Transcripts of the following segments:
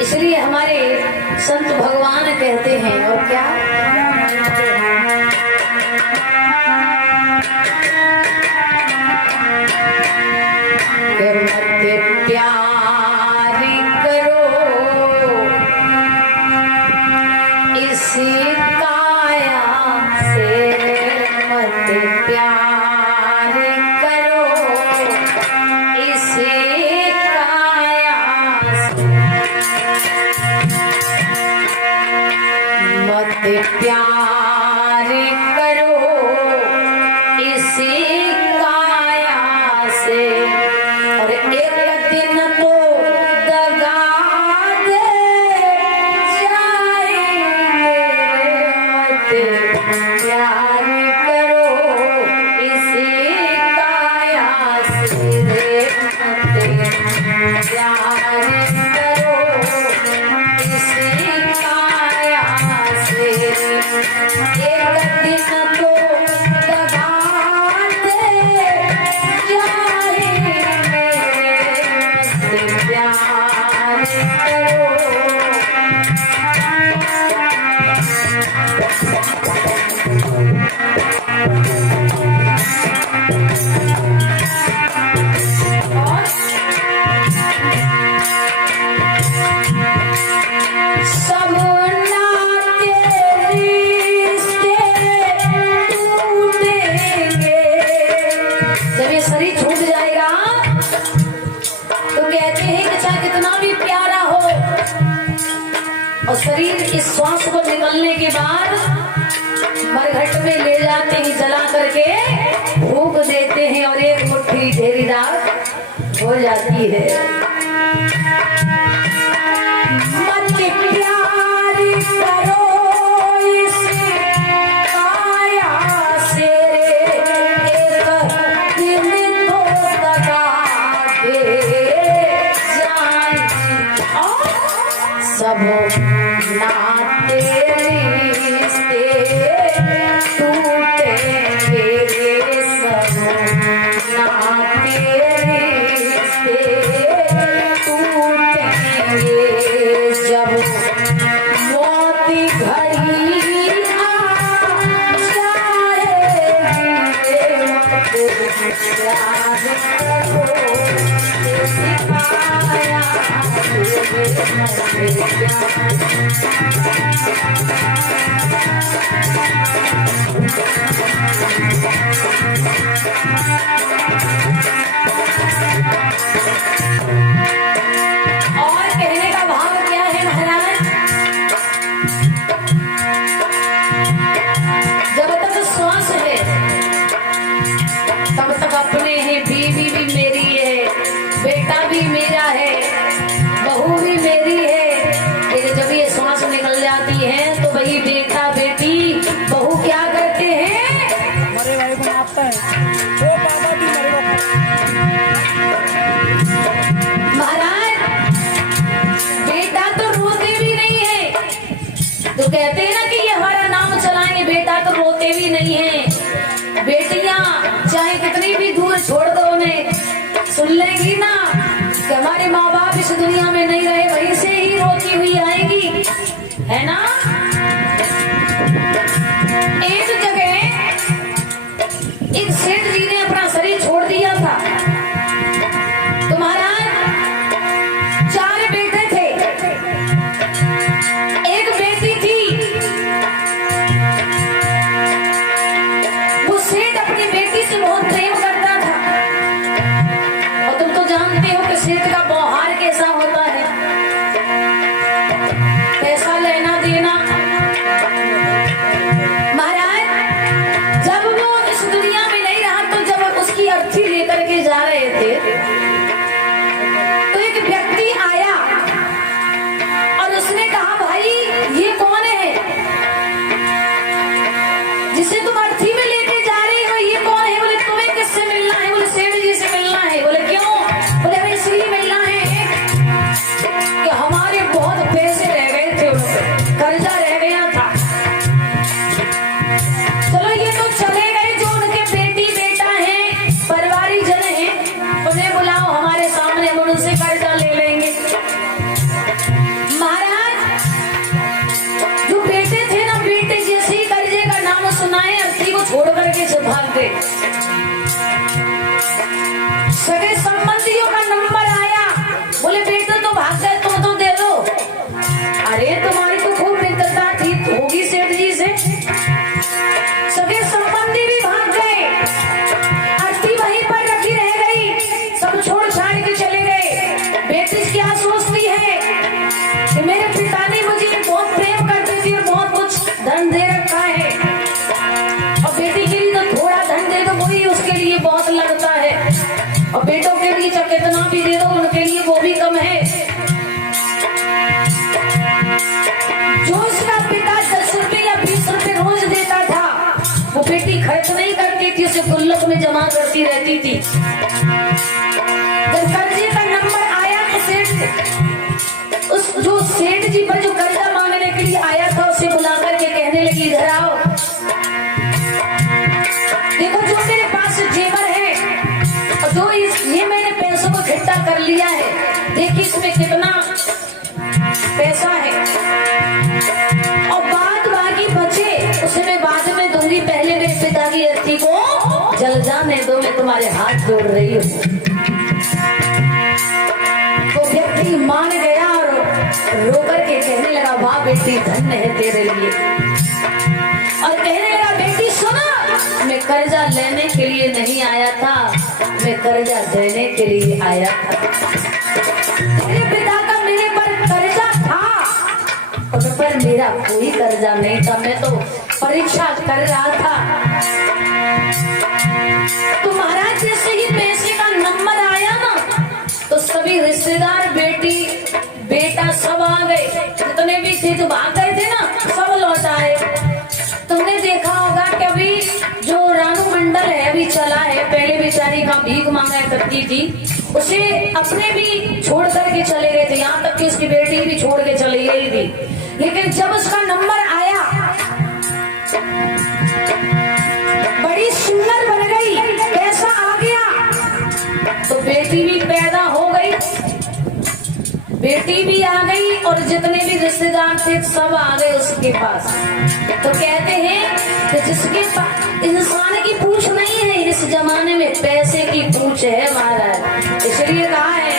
इसलिए हमारे संत भगवान कहते हैं, और क्या मत प्यार करो इसी काया से, मत प्यार करो इसी काया से, मत प्यार करो इसी काया से। और एक दिन तो दगा दे जाएंगे, मत प्यार करो इसी काया से, मत प्यार करो इसी काया से। एक दिन तो दगा दे जाएंगे, मत प्यार करो। सब नाते रिश्ते टूटेंगे। जब ये शरीर छूट जाएगा तो कहते हैं कि चाहे कितना भी प्यारा हो, और शरीर इस श्वास को निकलने के बाद मरघट में ले जाते हैं, जला करके फूंक देते हैं और एक मुट्ठी ढेरीदार हो जाती है। मत प्यार करो इस काया से, एक दिन तो दगा दे जाएंगे। सब नाते रिश्ते टूटेंगे, सब नाते रिश्ते टूटेंगे। जब मौत घड़ी आ जाएगी, मत प्यार करो इसी काया से, मत और कहने का भाव क्या है महाराज? जब तक श्वास है तब तक अपने हैं, बीवी भी मेरी है, बेटा भी मेरा है, बहू भी मेरी है। लेकिन जब ये श्वास निकल जाती है तो वही बेटा बेटी बहू क्या करते हैं? मरे भाई को मारता है, वो बाबा भी मरेगा। महाराज बेटा तो रोते भी नहीं है, तो कहते हैं ना कि ये हमारा नाम चलाएंगे, बेटा तो रोते भी नहीं है। बेटियां चाहे कितनी भी दूर छोड़ दो उन्हें, सुन लेंगी ना कि हमारे माँ बाप इस दुनिया में नहीं रहे, वहीं से ही रोती हुई आएगी, है ना। एक जगह एक सेठ जी ने अपना शरीर छोड़ दिया था, तो महाराज 4 बेटे थे, एक बेटी थी। वो सेठ अपनी बेटी से बहुत प्रेम करता था, और तुम तो जानते हो कि सेठ का व्यवहार कैसा होता है, पैसा लेना देना सोचती है कि मेरे पिता ने मुझे बहुत प्रेम करते थे, बहुत कुछ धन दे रखा है, और बेटी के लिए तो थोड़ा धन दे दो वही उसके लिए बहुत लगता है, और बेटों के लिए चाहे कितना भी दे दो उनके लिए वो भी कम है। जो उसका पिता 10 रुपए या 20 रुपए रोज देता था वो बेटी खर्च नहीं करती थी, उसे गुल्लक में जमा करती रहती थी। जब कर्जे का नंबर आया तो सेठ, उस जो सेठ जी पर जो कर्जा मांगने के लिए आया था उसे बुला करके कहने लगी इधर आओ, देखो जो मेरे पास जेवर है और जो ये मैंने पैसों को इकट्ठा कर लिया है, देखिए इसमें कितना पैसा है, और बाद बाकी बचे उसे मैं बाद में दूंगी, पहले मेरे पिता की अर्थी को जल जाने दो, मैं तुम्हारे हाथ जोड़ रही हूँ। तो व्यक्ति मान गया और रो करके कहने लगा वाह बेटी धन्य है तेरे लिए, और कहने लगा बेटी सुनो, मैं कर्जा लेने के लिए नहीं आया था, मैं कर्जा देने के लिए आया था। मेरे पिता का मेरे पर कर्जा था, उन पर मेरा कोई कर्जा नहीं था, मैं तो परीक्षा कर रहा था। तो महाराज जैसे ही पैसे का नंबर आया ना तो सभी रिश्तेदार बेटी बेटा सब आ गए, जितने भी थे जो भाग गए थे ना सब लौट आए। तुमने देखा होगा कि अभी जो रानू मंडल है अभी चला है, पहले बेचारी का भीख मांगा करती थी, उसे अपने भी छोड़ करके चले गए थे, यहाँ तक कि उसकी बेटी भी छोड़ के चली गई थी। लेकिन जब उसका नंबर आया बड़ी सुंदर बन गई, पैसा आ गया तो बेटी भी पैदा हो गई, बेटी भी आ गई और जितने भी रिश्तेदार थे सब आ गए उसके पास। तो कहते हैं कि जिसके पास इंसान की पूछ नहीं है इस जमाने में पैसे की पूछ है महाराज, इसलिए कहा है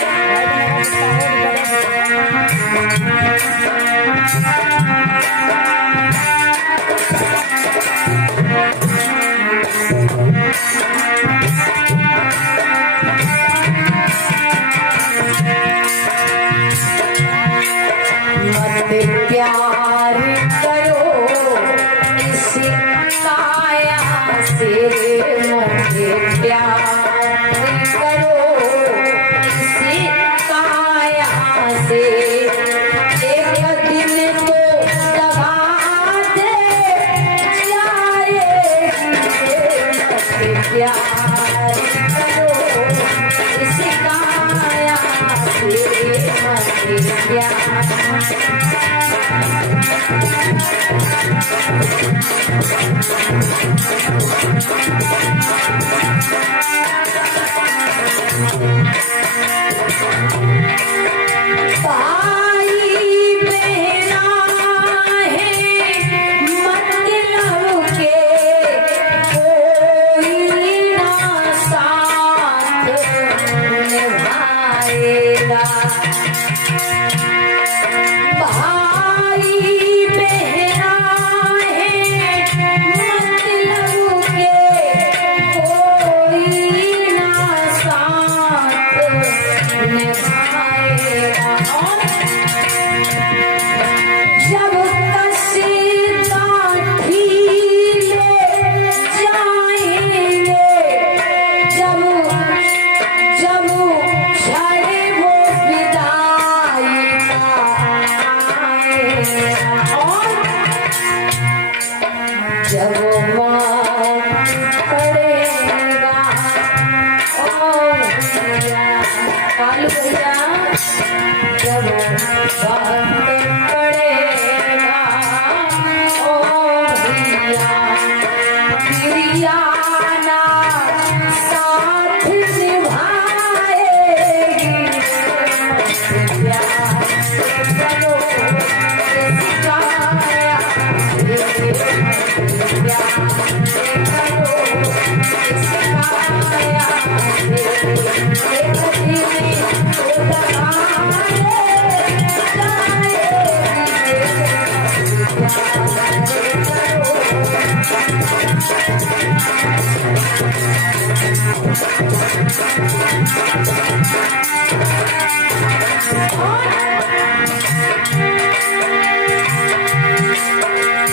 प्यार करो इस काया से, मुझे प्यार करो इस काया से, एक दिन तो दबा दे जाए, मुझे प्यार करो इस काया से, मुझे प्यार।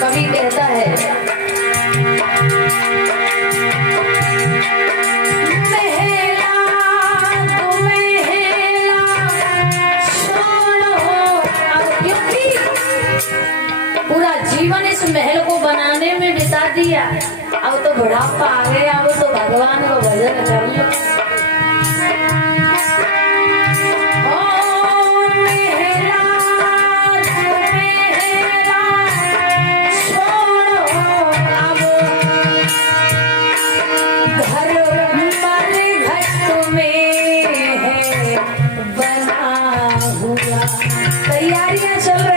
कवि कहता है, मेला तो मेला छोड़ो अब, क्योंकि पूरा जीवन इस महल को बनाने में बिता दिया, अब तो बुढ़ापा आ गया, अब तो भगवान को भजन कर लो। तैयारियां चल